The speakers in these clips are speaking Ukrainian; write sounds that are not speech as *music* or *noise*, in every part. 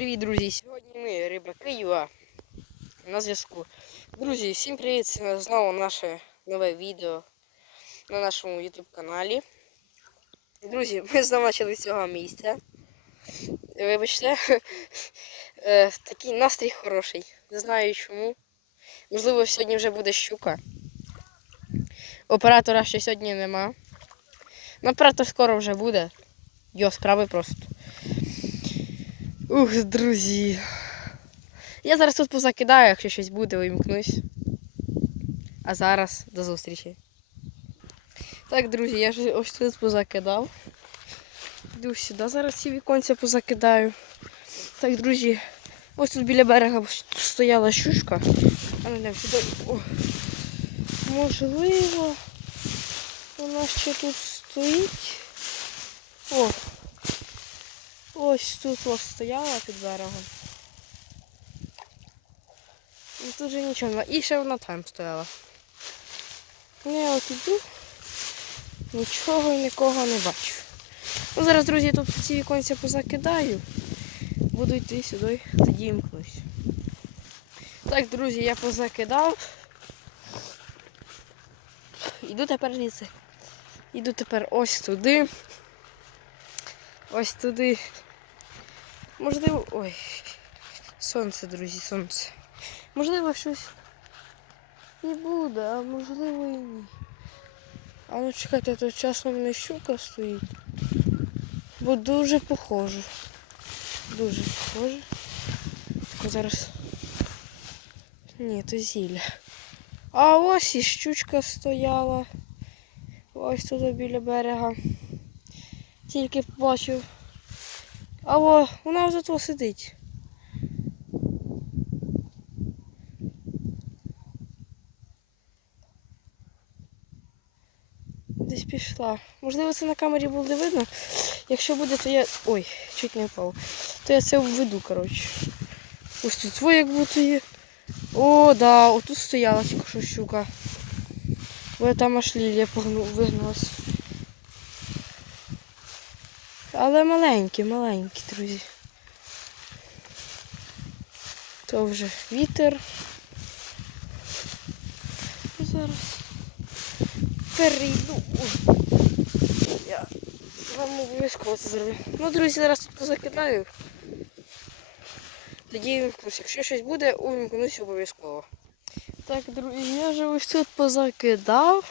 Привіт, друзі! Сьогодні ми, рибаки Юа, на зв'язку. Друзі, всім привіт! Це знову наше нове відео на нашому YouTube каналі. Друзі, ми *laughs* знову почали з цього місця. Вибачте, *laughs* е, такий настрій хороший. Не знаю чому. Можливо, сьогодні вже буде щука. Оператора ще сьогодні нема. Ну, оператор скоро вже буде. Йо, справи просто. Ух, друзі. Я зараз тут позакидаю, якщо щось буде, вимкнусь. А зараз до зустрічі. Так, друзі, я ж ось тут позакидав. Йду сюди, зараз ці віконця позакидаю. Так, друзі, ось тут біля берега стояла щучка. А ну йдемо сюди. О. Можливо, вона ще тут стоїть. О, Ось тут ось стояла під берегом. І тут же нічого нема. І ще вона там стояла. Я от іду, нічого нікого не бачу. Ну, зараз, друзі, я тут ці віконця позакидаю. Буду йти сюди, тоді імкнусь. Так, друзі, я позакидав. Іду тепер звідси. Іду тепер ось туди. Ось туди. Можливо... Ой. Сонце, друзі, сонце. Можливо, щось і буде, а можливо і ні. А ну чекайте, тут часом не щука стоїть. Бо дуже похоже. Дуже похоже. Тільки зараз. Ні, то зілля. А ось і щучка стояла. Ось тут біля берега. Тільки побачив. А о, вона вже тут сидить. Десь пішла. Можливо, це на камері буде видно. Якщо буде, то я... Ой, чуть не впав. То я це введу, коротше. Ось тут твоє як будто є. О, да, отут стояла тільки що щука. Бо там аж лілія вигнулась. Але маленькі, маленькі, друзі. То вже вітер. Зараз перейду. Я вам обов'язково це зроблю. Ну, друзі, зараз тут позакидаю. Тоді вимкнусь. Якщо щось буде, увімкнусь обов'язково. Так, друзі, я вже ось тут позакидав.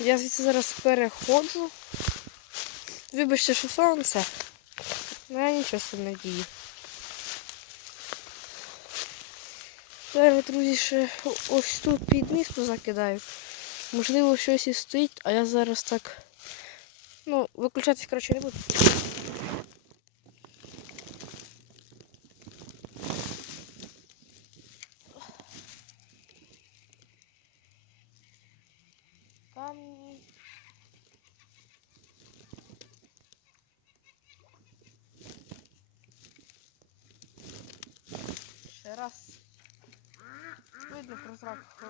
Я звідси зараз переходжу. Вибачте, що сонце. Ну я нічого собі не дію. Зараз, друзі, ще ось тут під місто закидаю. Можливо, щось і стоїть, а я зараз так. Ну, виключатись, коротше, не буду.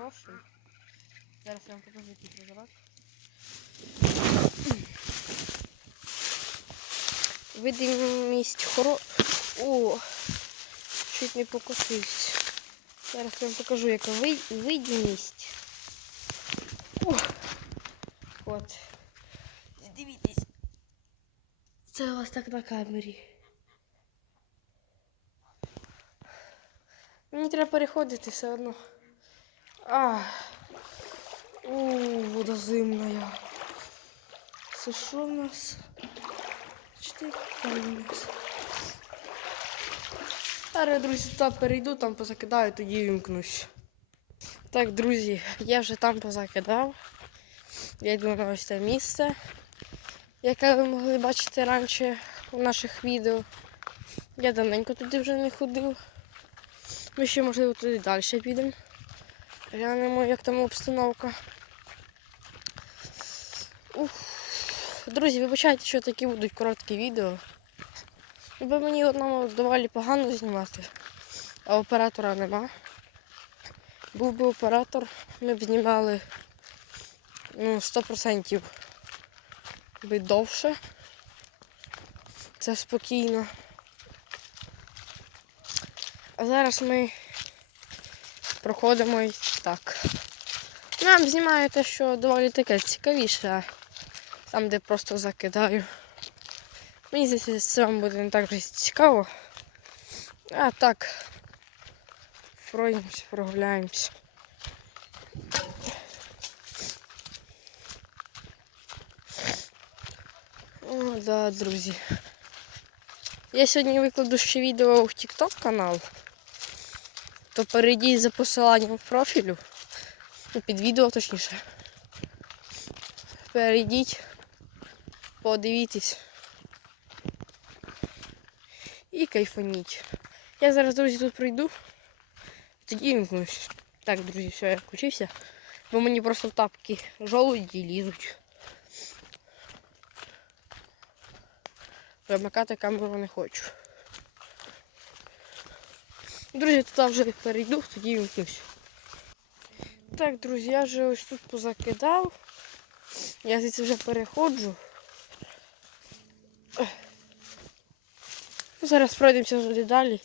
Хороший. Зараз я вам покажу який прозрак. Видимість хоро... О! Чуть не покосився. Зараз я вам покажу, яка ви... видимість. От. Дивіться. Це у вас так на камері. Мені треба переходити все одно. А. У, вода зимна. Це що в нас? Чотири у нас. Зараз, друзі, туди перейду, там позакидаю, тоді вімкнусь. Так, друзі, я вже там позакидав. Я йду на ось це місце, яке ви могли бачити раніше у наших відео. Я давненько туди вже не ходив. Ми ще, можливо, туди далі підемо. Глянемо, як там обстановка. Ух. Друзі, вибачайте, що такі будуть короткі відео. Бо мені одному доволі погано знімати, а оператора нема. Був би оператор, ми б знімали ну, 100% би довше. Це спокійно. А зараз ми проходимо і так. Нам знімаю те, що доволі таке цікавіше, там, де просто закидаю. Мені здається, це вам буде не так цікаво. А так, пройдемося, прогуляємося. О, да, друзі. Я сьогодні викладу ще відео в TikTok канал. То перейдіть за посиланням в профілю. Ну, під відео точніше. Перейдіть, подивіться. І кайфаніть. Я зараз, друзі, тут прийду. Тоді вимкнусь. Так, друзі, все, я включився. Бо мені просто в тапки жолуді лізуть. Вимикати камеру не хочу. Друзі, туди вже перейду, тоді вимкнусь. Так, друзі, я вже ось тут позакидав. Я звідси вже переходжу. Ну, Зараз пройдемося туди далі.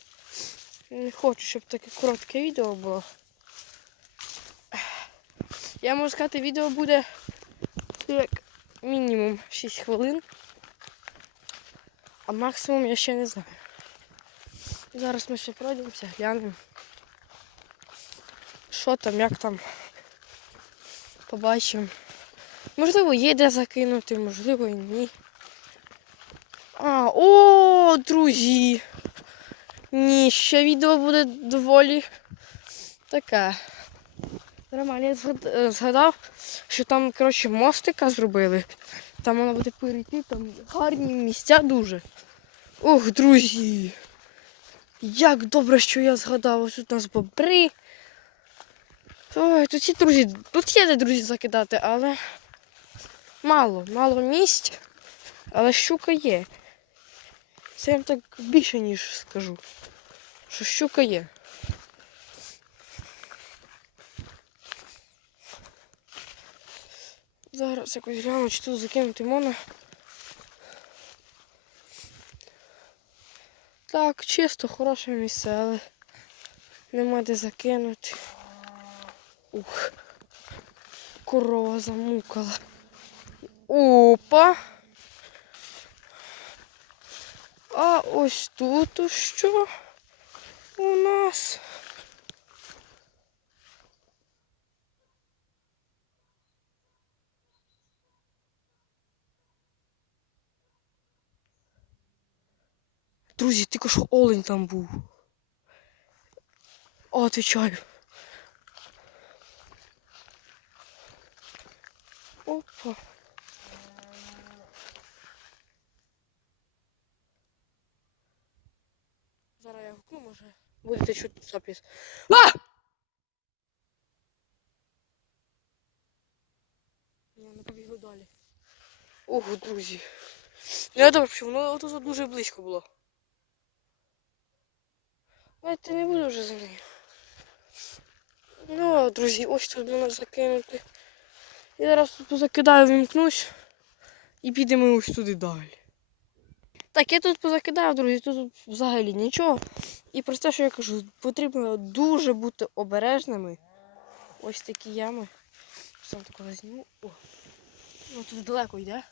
Не хочу, щоб таке коротке відео було. Я можу сказати, відео буде як мінімум 6 хвилин. А максимум я ще не знаю. Зараз ми ще пройдемося, глянемо. Що там, як там. Побачимо. Можливо, є де закинути, можливо і ні. А, о, друзі! Ні, ще відео буде доволі таке. Нормально, я е, згадав, що там, коротше, мостика зробили. Там воно буде перейти, там гарні місця дуже. Ох, друзі! Як добре, що я згадав, ось тут у нас бобри. Ой, тут є друзі, тут є де друзі закидати, але мало, мало місць, але щука є. Це я вам так більше, ніж скажу. Що щука є. Зараз якось гляну, чи тут закинути можна. Так, чисто, хороше місце, але нема де закинути. Ух. Корова замукала. Опа. А ось тут що у нас? Друзі, тільки що олень там був. О, отвечаю. Опа. Зараз я гукну, може. Будете чути запис. А! Ні, не побігли далі. Ого, друзі. Ну, Я добре, що воно тут дуже близько було. Знаєте, не буду вже за нею. Ну, друзі, ось тут можна закинути. Я зараз тут позакидаю, вимкнусь і підемо ось туди далі. Так, я тут позакидав, друзі, тут взагалі нічого. І про те, що я кажу, потрібно дуже бути обережними. Ось такі ями. Сам такого зніму. О. Ну тут далеко йде.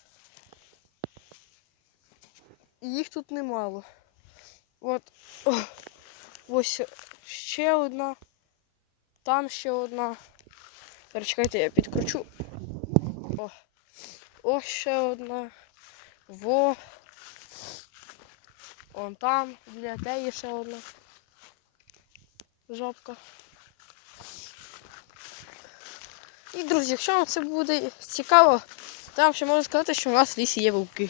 І їх тут немало. От. О. Ось ще одна. Там ще одна. Зараз чекайте, я підкручу. О. Ось ще одна. Во. Вон там, біля те є ще одна. Жопка. І, друзі, якщо вам це буде цікаво, вам ще можу сказати, що у нас в лісі є вовки.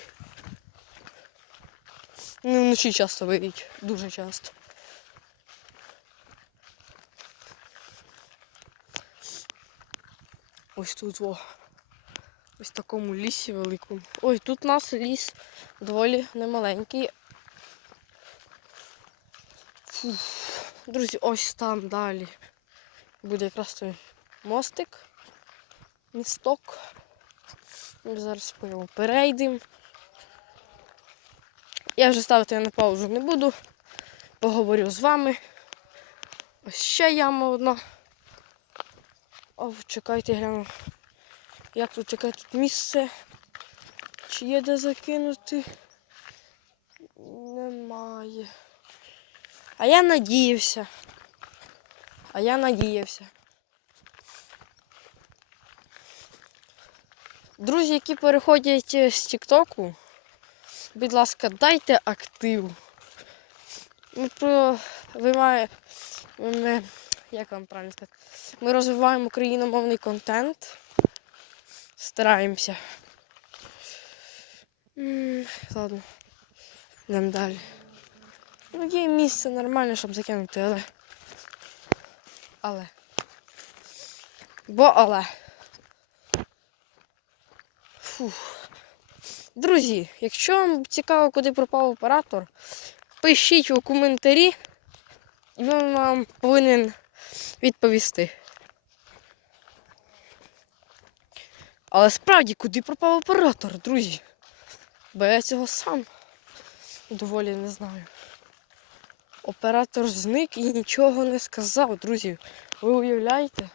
Ну, вночі часто виють, дуже часто. Ось тут во. Ось в такому лісі великому. Ой, тут у нас ліс доволі немаленький. Друзі, ось там далі. Буде якраз той мостик, місток. Ми зараз по ньому перейдемо. Я вже ставити на паузу не буду. Поговорю з вами. Ось ще яма одна. О, чекайте, гляну. Як тут яке тут місце? Чи є де закинути? Немає. А я надіявся. А я надіявся. Друзі, які переходять е, з Тіктоку, будь ласка, дайте актив. Ми про ви має, ми, як вам правильно сказати? Ми розвиваємо україномовний контент. Стараємося. Ладно. Йдемо далі. Ну, є місце нормальне, щоб закинути, але. Але. Бо але. Фух. Друзі, якщо вам цікаво, куди пропав оператор, пишіть у коментарі, і він вам повинен відповісти. Але справді, куди пропав оператор, друзі? Бо я цього сам доволі не знаю. Оператор зник і нічого не сказав, друзі. Ви уявляєте?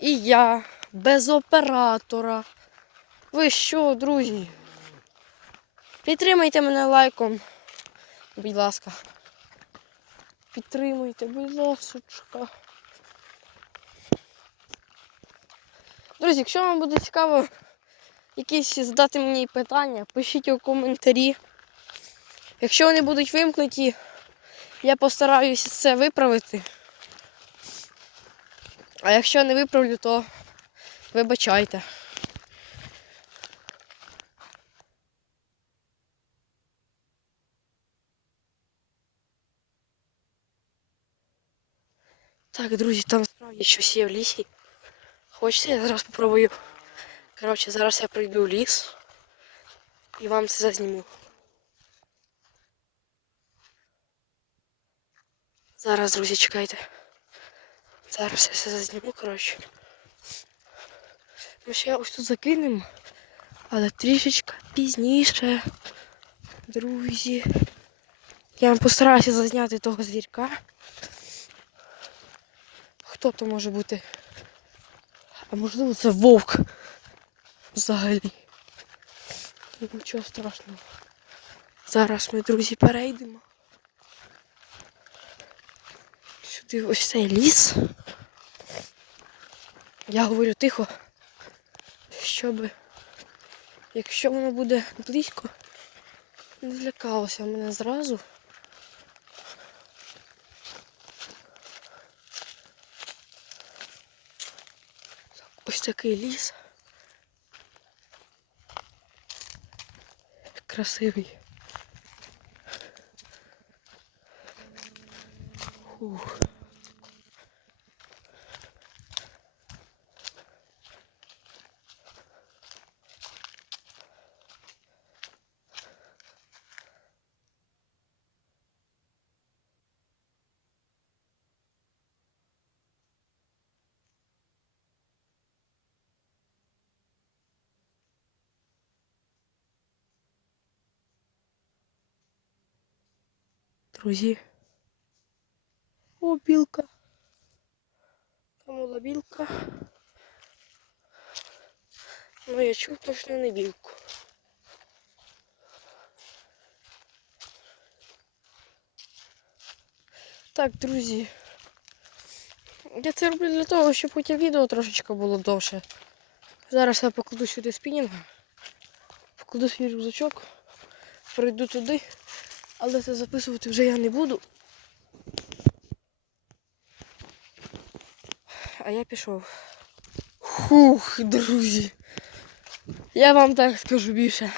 І я без оператора. Ви що, друзі? Підтримайте мене лайком. Будь ласка. Підтримуйте, будь ласочка. Друзі, якщо вам буде цікаво якісь задати мені питання, пишіть у коментарі. Якщо вони будуть вимкнуті, я постараюся це виправити. А якщо не виправлю, то вибачайте. Так, друзі, там справді щось є в лісі. Хочете, я зараз спробую. Коротше, зараз я прийду в ліс і вам це зазніму. Зараз, друзі, чекайте. Зараз я все зазніму, коротше. Ми ще ось тут закинемо, але трішечки пізніше. Друзі. Я вам постараюся зазняти того звірка. Хто то може бути? А можливо це вовк взагалі. Нічого страшного. Зараз ми, друзі, перейдемо. Сюди ось цей ліс. Я говорю тихо, щоб якщо воно буде близько, не злякалося мене зразу. Ось такий ліс. Красивий. Ух. Друзі. О, білка. Там була білка. Ну, я чув точно не білку. Так, друзі. Я це роблю для того, щоб хоча відео трошечки було довше. Зараз я покладу сюди спінінга, покладу свій рюкзачок, прийду туди, але це записувати вже я не буду. А я пішов. Хух, друзі. Я вам так скажу більше.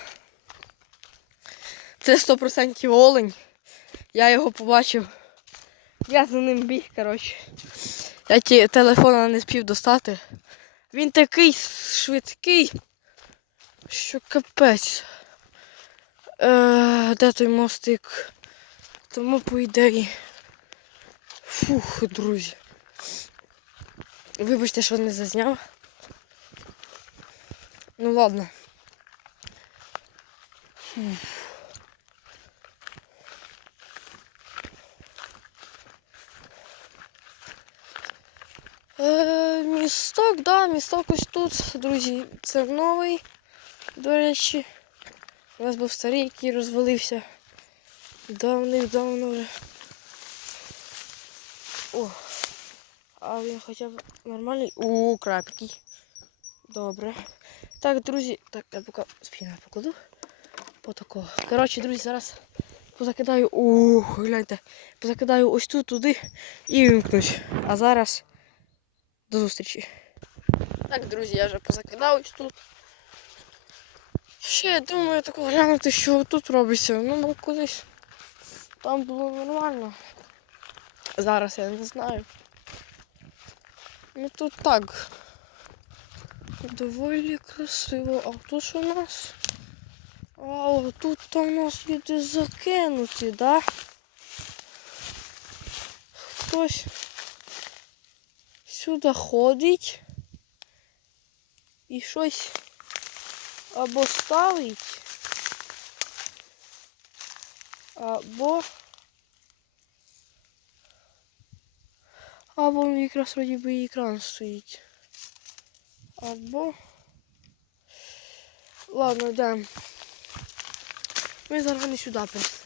Це 100% олень. Я його побачив. Я за ним біг, коротше. Я ті телефона не спів достати. Він такий швидкий, що капець. Е, де той мостик? Тому по ідеї. Фух, друзі. Вибачте, що не зазняв. Ну ладно. Фух. Е, місток, да, місток ось тут, друзі, це новий. До речі, у нас був старий, який розвалився. Давним-давно вже. О, а він хоча б нормальний. О, крапкий. Добре. Так, друзі, так, я поки спільно покладу. По такого. Коротше, друзі, зараз позакидаю. Ух, гляньте. Позакидаю ось тут, туди і вимкнуть. А зараз до зустрічі. Так, друзі, я вже позакидав ось тут. Ще я думаю тако глянути, що тут робиться. Ну, колись там було нормально. Зараз я не знаю. Ну тут так. Доволі красиво. А тут у нас? А тут там у нас люди закинуті, да? Хтось сюди ходить і щось або ставить, або або якраз вроді би і екран стоїть. Або. Ладно, йдемо. Ми зараз не сюди прийшли.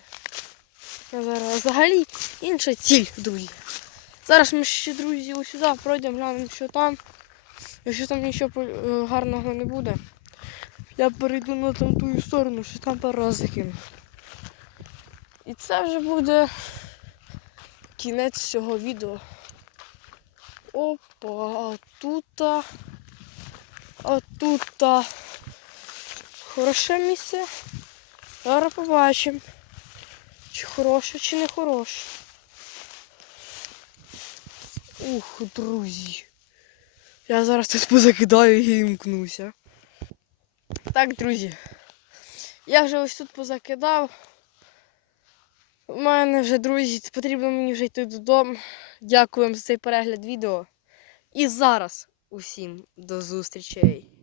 А зараз взагалі інша ціль, друзі. Зараз ми ще, друзі, ось сюди пройдемо, глянемо, що там. Якщо там нічого е, гарного не буде, я перейду на там ту сторону, що там пару раз закину. І це вже буде кінець цього відео. Опа, а тут. А тут. Хороше місце. Зараз побачимо. Чи хороше, чи не хороше. Ух, друзі. Я зараз тут позакидаю і імкнуся. Так, друзі. Я вже ось тут позакидав. У мене вже, друзі, потрібно мені вже йти додому. Дякую вам за цей перегляд відео. І зараз усім до зустрічей.